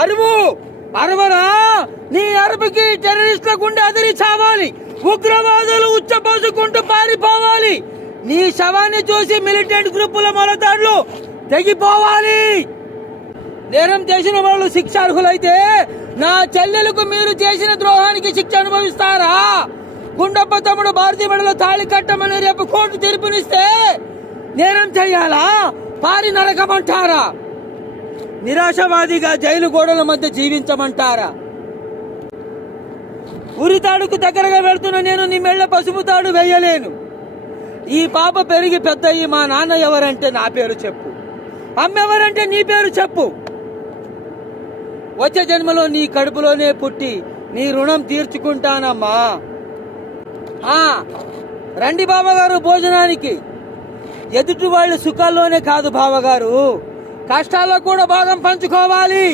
అరువు అరవరా, నీ అరుపుకి టెర్రరిస్టుల గుండె అదిరి చావాలి, ఉగ్రవాదులు ఉచ్చపోసుకుంటూ పారిపోవాలి, నీ శవాన్ని చూసి మిలిటెంట్ గ్రూపుల మొలతాడులు తెగిపోవాలి. నేరం చేసిన వాళ్ళు శిక్షార్హులైతే నా చెల్లెలకు మీరు చేసిన ద్రోహానికి శిక్ష అనుభవిస్తారా? గుండప్ప తమ్ముడు భారతీ మెడలో తాళి కట్టమని రేపు కోర్టు తీర్పునిస్తే నేరం చెయ్యాలా, పారి నరకమంటారా? నిరాశవాదిగా జైలు గోడల మధ్య జీవించమంటారా? ఉరితాడుకు దగ్గరగా వెళ్తున్న నేను నీ మెళ్ళ పసుపు తాడు వేయలేను. ఈ పాప పెరిగి పెద్దయ్యి మా నాన్న ఎవరంటే నా పేరు చెప్పు, అమ్మ ఎవరంటే నీ పేరు చెప్పు. వచ్చే జన్మలో నీ కడుపులోనే పుట్టి నీ రుణం తీర్చుకుంటానమ్మా. రండి బావగారు భోజనానికి. ఎదుటి వాళ్ళ సుఖాల్లోనే కాదు బావగారు, కష్టాల్లో కూడా భాగం పంచుకోవాలి.